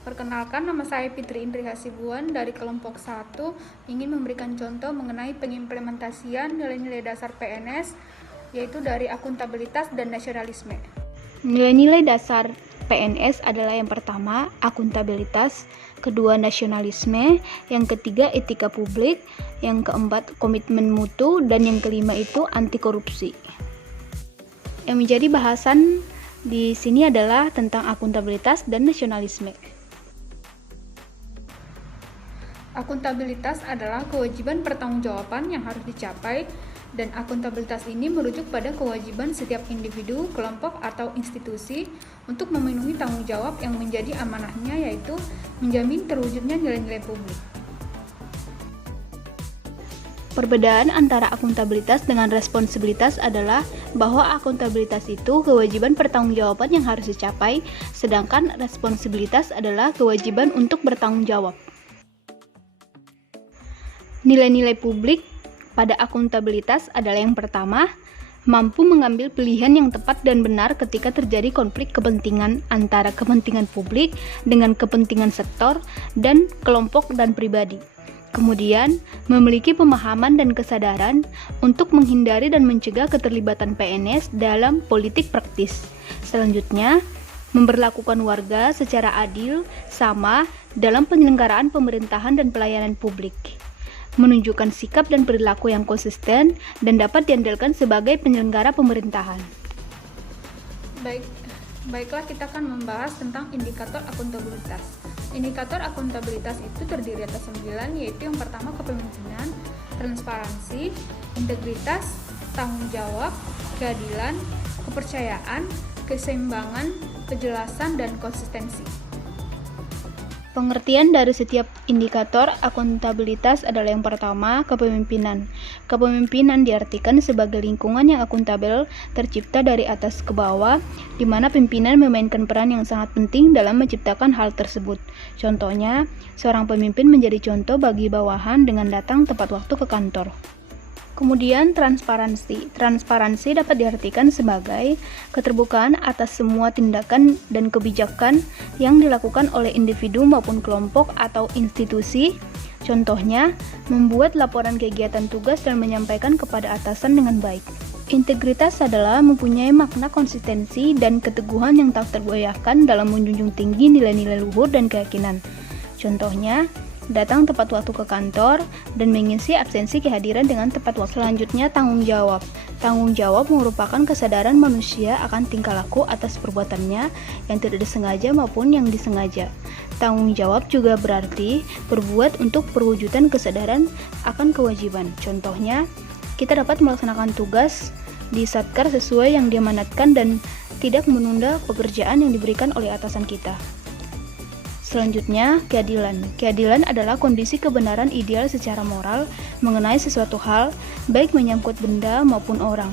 Perkenalkan, nama saya Fitri Indri Hasibuan dari kelompok 1, ingin memberikan contoh mengenai pengimplementasian nilai-nilai dasar PNS, yaitu dari akuntabilitas dan nasionalisme. Nilai-nilai dasar PNS adalah yang pertama, akuntabilitas, kedua, nasionalisme, yang ketiga, etika publik, yang keempat, komitmen mutu, dan yang kelima itu anti korupsi. Yang menjadi bahasan di sini adalah tentang akuntabilitas dan nasionalisme. Akuntabilitas adalah kewajiban pertanggungjawaban yang harus dicapai, dan akuntabilitas ini merujuk pada kewajiban setiap individu, kelompok, atau institusi untuk memenuhi tanggung jawab yang menjadi amanahnya, yaitu menjamin terwujudnya nilai-nilai publik. Perbedaan antara akuntabilitas dengan responsibilitas adalah bahwa akuntabilitas itu kewajiban pertanggungjawaban yang harus dicapai, sedangkan responsibilitas adalah kewajiban untuk bertanggung jawab. Nilai-nilai publik pada akuntabilitas adalah yang pertama, mampu mengambil pilihan yang tepat dan benar ketika terjadi konflik kepentingan antara kepentingan publik dengan kepentingan sektor dan kelompok dan pribadi. Kemudian, memiliki pemahaman dan kesadaran untuk menghindari dan mencegah keterlibatan PNS dalam politik praktis. Selanjutnya, memperlakukan warga secara adil, sama dalam penyelenggaraan pemerintahan dan pelayanan publik. Menunjukkan sikap dan perilaku yang konsisten dan dapat diandalkan sebagai penyelenggara pemerintahan. Baiklah, kita akan membahas tentang indikator akuntabilitas. Indikator akuntabilitas itu terdiri atas 9, yaitu yang pertama kepemimpinan, transparansi, integritas, tanggung jawab, keadilan, kepercayaan, keseimbangan, kejelasan, dan konsistensi. Pengertian dari setiap indikator akuntabilitas adalah yang pertama, kepemimpinan. Kepemimpinan diartikan sebagai lingkungan yang akuntabel tercipta dari atas ke bawah, di mana pimpinan memainkan peran yang sangat penting dalam menciptakan hal tersebut. Contohnya, seorang pemimpin menjadi contoh bagi bawahan dengan datang tepat waktu ke kantor. Kemudian transparansi. Transparansi dapat diartikan sebagai keterbukaan atas semua tindakan dan kebijakan yang dilakukan oleh individu maupun kelompok atau institusi. Contohnya, membuat laporan kegiatan tugas dan menyampaikan kepada atasan dengan baik. Integritas adalah mempunyai makna konsistensi dan keteguhan yang tak tergoyahkan dalam menjunjung tinggi nilai-nilai luhur dan keyakinan. Contohnya, datang tepat waktu ke kantor dan mengisi absensi kehadiran dengan tepat waktu. Selanjutnya, tanggung jawab. Tanggung jawab merupakan kesadaran manusia akan tingkah laku atas perbuatannya yang tidak disengaja maupun yang disengaja. Tanggung jawab juga berarti berbuat untuk perwujudan kesadaran akan kewajiban. Contohnya, kita dapat melaksanakan tugas di Satker sesuai yang diamanatkan dan tidak menunda pekerjaan yang diberikan oleh atasan kita. Selanjutnya, keadilan. Keadilan adalah kondisi kebenaran ideal secara moral mengenai sesuatu hal, baik menyangkut benda maupun orang.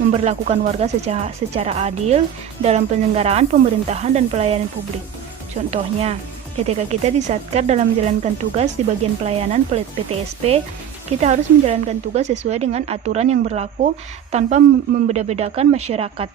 Memperlakukan warga secara adil dalam penyelenggaraan pemerintahan dan pelayanan publik. Contohnya, ketika kita di Satker dalam menjalankan tugas di bagian pelayanan PTSP, kita harus menjalankan tugas sesuai dengan aturan yang berlaku tanpa membeda-bedakan masyarakat.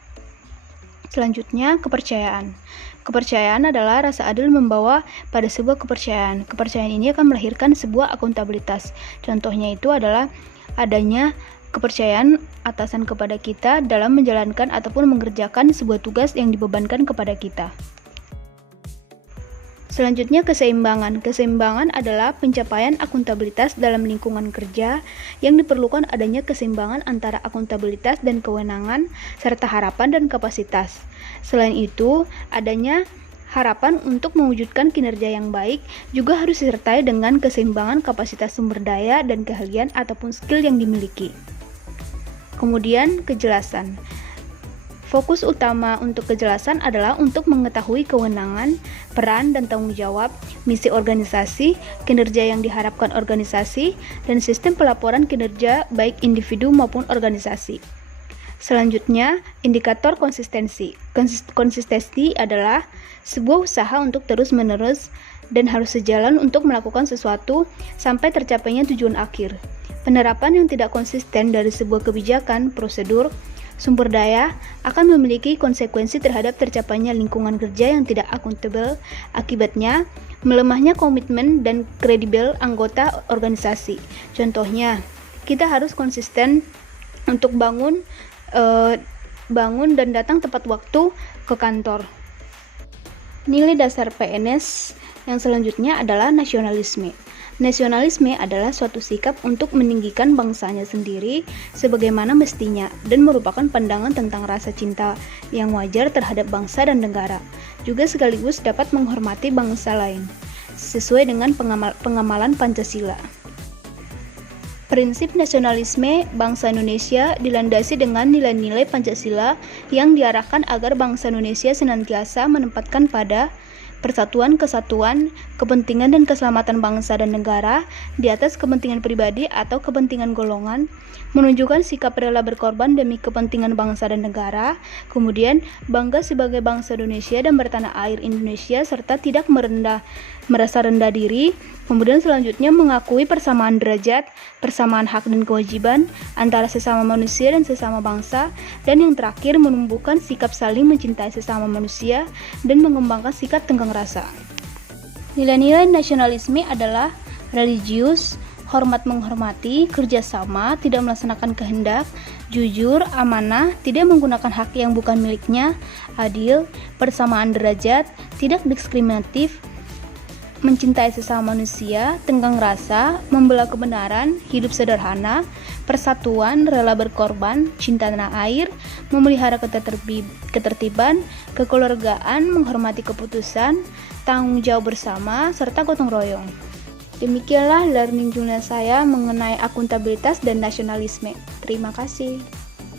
Selanjutnya, kepercayaan. Kepercayaan adalah rasa adil membawa pada sebuah kepercayaan. Kepercayaan ini akan melahirkan sebuah akuntabilitas. Contohnya itu adalah adanya kepercayaan atasan kepada kita dalam menjalankan ataupun mengerjakan sebuah tugas yang dibebankan kepada kita. Selanjutnya, keseimbangan. Keseimbangan adalah pencapaian akuntabilitas dalam lingkungan kerja yang diperlukan adanya keseimbangan antara akuntabilitas dan kewenangan, serta harapan dan kapasitas. Selain itu, adanya harapan untuk mewujudkan kinerja yang baik juga harus disertai dengan keseimbangan kapasitas sumber daya dan keahlian ataupun skill yang dimiliki. Kemudian, kejelasan. Fokus utama untuk kejelasan adalah untuk mengetahui kewenangan, peran dan tanggung jawab, misi organisasi, kinerja yang diharapkan organisasi, dan sistem pelaporan kinerja baik individu maupun organisasi. Selanjutnya, indikator konsistensi. Konsistensi adalah sebuah usaha untuk terus-menerus dan harus sejalan untuk melakukan sesuatu sampai tercapainya tujuan akhir. Penerapan yang tidak konsisten dari sebuah kebijakan, prosedur, sumber daya akan memiliki konsekuensi terhadap tercapainya lingkungan kerja yang tidak akuntabel. Akibatnya, melemahnya komitmen dan kredibel anggota organisasi. Contohnya, kita harus konsisten untuk bangun dan datang tepat waktu ke kantor. Nilai dasar PNS yang selanjutnya adalah nasionalisme. Nasionalisme adalah suatu sikap untuk meninggikan bangsanya sendiri sebagaimana mestinya dan merupakan pandangan tentang rasa cinta yang wajar terhadap bangsa dan negara, juga sekaligus dapat menghormati bangsa lain, sesuai dengan pengamalan Pancasila. Prinsip nasionalisme bangsa Indonesia dilandasi dengan nilai-nilai Pancasila yang diarahkan agar bangsa Indonesia senantiasa menempatkan pada persatuan, kesatuan, kepentingan dan keselamatan bangsa dan negara di atas kepentingan pribadi atau kepentingan golongan, menunjukkan sikap rela berkorban demi kepentingan bangsa dan negara, kemudian bangga sebagai bangsa Indonesia dan bertanah air Indonesia serta tidak merasa rendah diri, kemudian selanjutnya mengakui persamaan derajat, persamaan hak dan kewajiban antara sesama manusia dan sesama bangsa, dan yang terakhir menumbuhkan sikap saling mencintai sesama manusia dan mengembangkan sikap tenggang rasa. Nilai-nilai nasionalisme adalah religius, hormat menghormati, kerjasama, tidak melaksanakan kehendak, jujur, amanah, tidak menggunakan hak yang bukan miliknya, adil, persamaan derajat, tidak diskriminatif, mencintai sesama manusia, tenggang rasa, membela kebenaran, hidup sederhana, persatuan, rela berkorban, cinta tanah air, memelihara ketertiban, kekeluargaan, menghormati keputusan, tanggung jawab bersama, serta gotong royong. Demikianlah learning journal saya mengenai akuntabilitas dan nasionalisme. Terima kasih.